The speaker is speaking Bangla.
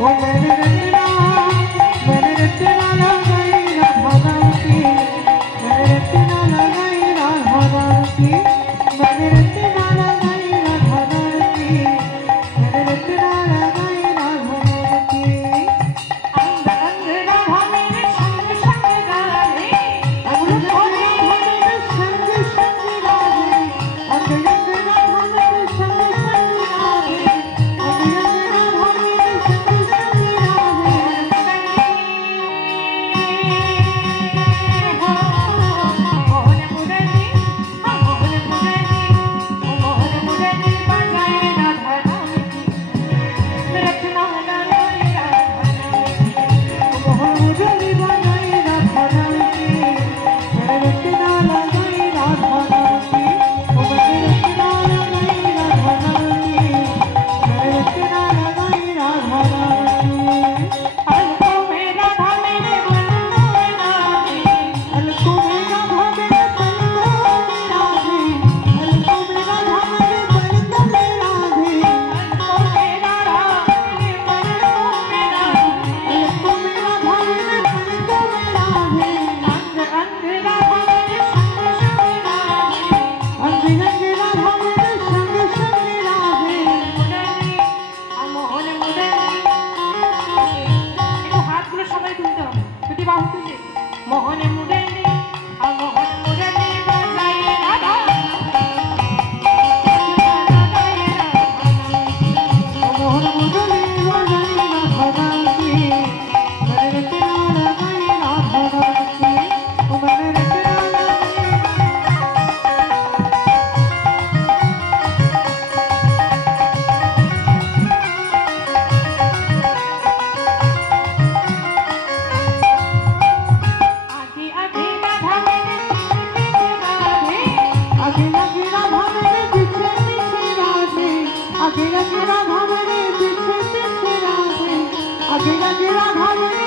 உங்கள் রাধা। আগে আগে রাধা